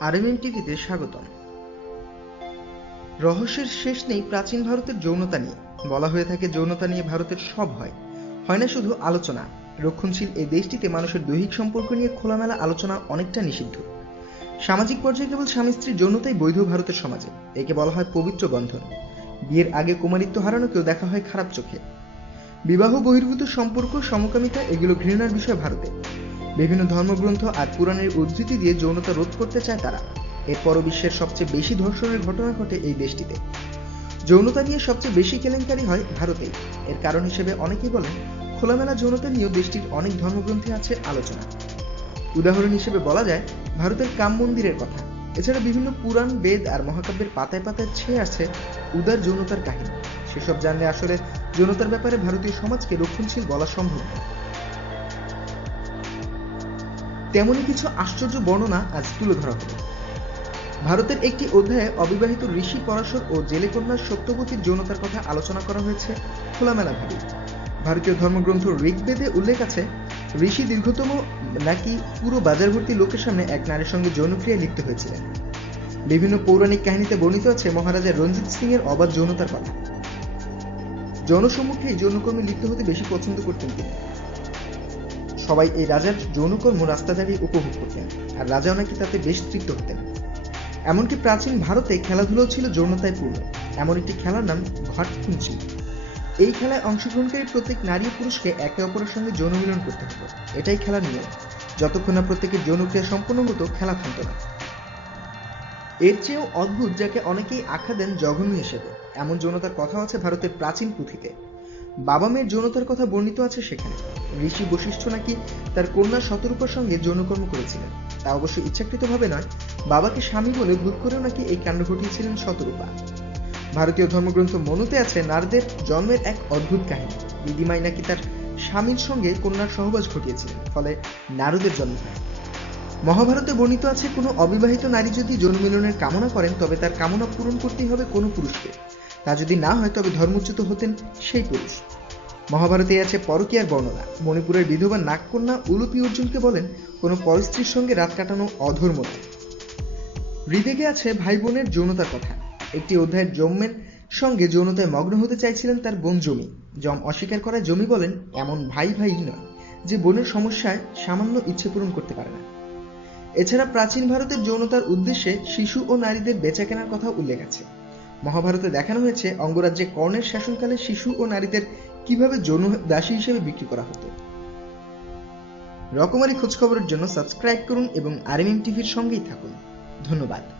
RMM টিভিতে স্বাগতম। রহস্যের শেষ নেই প্রাচীন ভারতের যৌনতা নিয়ে। বলা হয়ে থাকে যৌনতা নিয়ে ভারতের সব হয় হয় না শুধু আলোচনা। রক্ষণশীল এই দেশটিতে মানুষের দৈহিক সম্পর্ক নিয়ে খোলামেলা আলোচনা অনেকটা নিষিদ্ধ। সামাজিক পর্যায়ে কেবল স্বামী স্ত্রীর যৌনতাই বৈধ ভারতের সমাজে। একে বলা হয় পবিত্র বন্ধন। বিয়ের আগে কুমারিত্ব হারানোকেও দেখা হয় খারাপ চোখে। বিবাহ বহির্ভূত সম্পর্ক, সমকামিতা এগুলো ঘৃণার বিষয় ভারতে। বিভিন্ন ধর্মগ্রন্থ আর পুরাণের উদ্ধৃতি দিয়ে যৌনতা রোধ করতে চায় তারা। এরপরও বিশ্বের সবচেয়ে বেশি ধর্ষণের ঘটনা ঘটে এই দেশটিতে। যৌনতা নিয়ে সবচেয়ে বেশি কেলেঙ্কারি হয় ভারতেই এর কারণ হিসেবে অনেকেই বলেন, খোলামেলা যৌনতা নিয়েও দেশটির অনেক ধর্মগ্রন্থে আছে আলোচনা। উদাহরণ হিসেবে বলা যায়, ভারতের কাম মন্দিরের কথা। এছাড়া বিভিন্ন পুরাণ, বেদ আর মহাকাব্যের পাতায় পাতায় ছেয়ে আছে উদার যৌনতার কাহিনী। সেসব জানলে আসলে যৌনতার ব্যাপারে ভারতীয় সমাজকে রক্ষণশীল বলা সম্ভব নয়। তেমনই কিছু আশ্চর্য বর্ণনা আজ তুলে ধরা হলো। ভারতের একটি অধ্যায়ে অবিবাহিত ঋষি পরাশর ও জেলে কন্যার সত্যবতীর যৌনতার কথা আলোচনা করা হয়েছে খোলামেলাভাবে ভারতীয় ধর্মগ্রন্থ ঋগ্বেদে উল্লেখ আছে, ঋষি দীর্ঘতম নাকি পুরো বাজার ভর্তি লোকের সামনে এক নারীর সঙ্গে যৌনক্রিয়া লিপ্ত হয়েছিলেন। বিভিন্ন পৌরাণিক কাহিনীতে বর্ণিত আছে মহারাজা রঞ্জিত সিং এর অবাধ যৌনতার কথা। জনসম্মুখে এই যৌনকর্মে লিপ্ত হতে বেশি পছন্দ করতেন তিনি। সবাই এই রাজার যৌনকর্ম রাস্তা দাঁড়িয়ে উপভোগ করতেন, আর রাজাও নাকি তাতে বেশ তৃপ্ত হতেন। এমনকি প্রাচীন ভারতে খেলাধুলাও ছিল যৌনতায় পূর্ণ এমন একটি খেলার নাম ঘটকুঞ্চি। এই খেলায় অংশগ্রহণকারী প্রত্যেক নারী পুরুষকে একে অপরের সঙ্গে যৌন মিলন করতে হতো। এটাই খেলার নিয়ম। যতক্ষণ না প্রত্যেকের যৌনক্রিয়া সম্পন্ন হতো, খেলা থামত না। এর চেয়েও অদ্ভুত যাকে অনেকেই আখ্যা দেন জঘন্য হিসেবে, এমন যৌনতার কথা আছে ভারতের প্রাচীন পুঁথিতে। বাবা মেয়ের যৌনতার কথা বর্ণিত আছে সেখানে। ঋষি বশিষ্ঠ নাকি তার কন্যা শতরূপার সঙ্গে যৌনকর্ম করেছিলেন? তা অবশ্য ইচ্ছাকৃতভাবে নয়। বাবাকে স্বামী বলে ভুল করেও নাকি এই কাণ্ড ঘটিয়েছিলেন শতরূপা ভারতীয় ধর্মগ্রন্থ মনুতে আছে নারদের জন্মের এক অদ্ভুত কাহিনী। দিদিমাই নাকি তার স্বামীর সঙ্গে কন্যার সহবাস ঘটিয়েছিলেন, ফলে নারদের জন্ম হয়। মহাভারতে বর্ণিত আছে, কোনো অবিবাহিত নারী যদি যৌন মিলনের কামনা করেন, তবে তার কামনা পূরণ করতেই হবে কোনো পুরুষকে। তা যদি না হয়, তবে ধর্মচ্যুত হতেন সেই পুরুষ। মহাভারতে আছে পরকীয়ার বর্ণনা। মণিপুরের বিধবা নাগকন্যা উলুপি অর্জুনকে বলেন, কোনো পরস্ত্রীর সঙ্গে রাত কাটানো অধর্মতা হৃদেগে আছে ভাই বোনের যৌনতার কথা। একটি অধ্যায়ের জমের সঙ্গে যৌনতায় মগ্ন হতে চাইছিলেন তার বোন জমি। জম অস্বীকার করায় জমি বলেন, এমন ভাই ভাই নয়, যে বোনের সমস্যায় সামান্য ইচ্ছে পূরণ করতে পারে না। এছাড়া প্রাচীন ভারতের যৌনতার উদ্দেশ্যে শিশু ও নারীদের বেচা কেনার কথা উল্লেখ আছে। মহাভারতে দেখানো হয়েছে, অঙ্গরাজ্যে কর্ণের শাসনকালে শিশু ও নারীদের কীভাবে যৌন দাসী হিসেবে বিক্রি করা হতো? রকমারি খোঁজখবরের জন্য সাবস্ক্রাইব করুন এবং আরএমএম টিভির সঙ্গেই থাকুন। ধন্যবাদ।